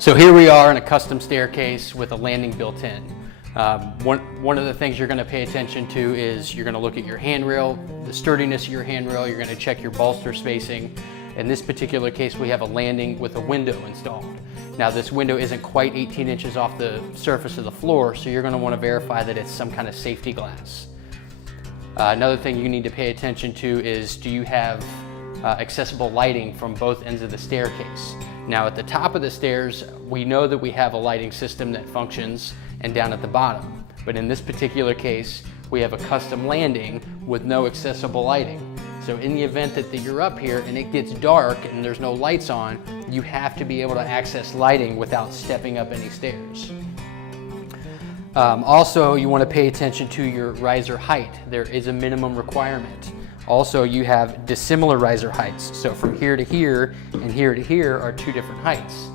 So here we are in a custom staircase with a landing built in. One of the things you're going to pay attention to is you're going to look at your handrail, the sturdiness of your handrail, you're going to check your bolster spacing. In this particular case, we have a landing with a window installed. Now this window isn't quite 18 inches off the surface of the floor, so you're going to want to verify that it's some kind of safety glass. Another thing you need to pay attention to is, do you have accessible lighting from both ends of the staircase? Now at the top of the stairs, we know that we have a lighting system that functions, and down at the bottom. But in this particular case, we have a custom landing with no accessible lighting. So in the event that you're up here and it gets dark and there's no lights on, you have to be able to access lighting without stepping up any stairs. Also, you want to pay attention to your riser height. There is a minimum requirement. Also, you have dissimilar riser heights. So from here to here and here to here are two different heights.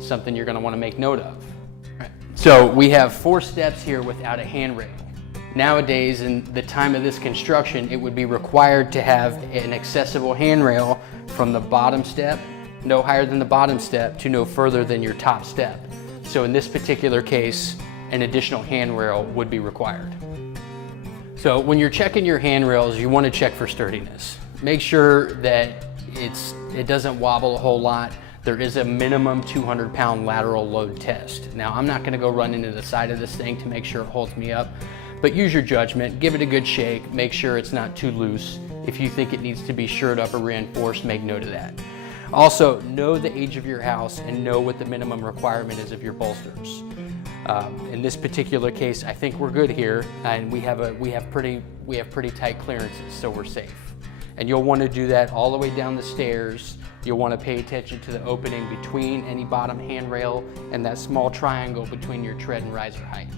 Something you're going to want to make note of. So we have 4 steps here without a handrail. Nowadays, in the time of this construction, it would be required to have an accessible handrail from the bottom step, no higher than the bottom step, to no further than your top step. So in this particular case, an additional handrail would be required. So when you're checking your handrails, you want to check for sturdiness. Make sure that it doesn't wobble a whole lot. There is a minimum 200-pound lateral load test. Now, I'm not going to go run into the side of this thing to make sure it holds me up, but use your judgment, give it a good shake, make sure it's not too loose. If you think it needs to be shored up or reinforced, make note of that. Also, know the age of your house and know what the minimum requirement is of your bolsters. In this particular case, I think we're good here, and we have pretty tight clearances, so we're safe. And you'll want to do that all the way down the stairs. You'll want to pay attention to the opening between any bottom handrail and that small triangle between your tread and riser height.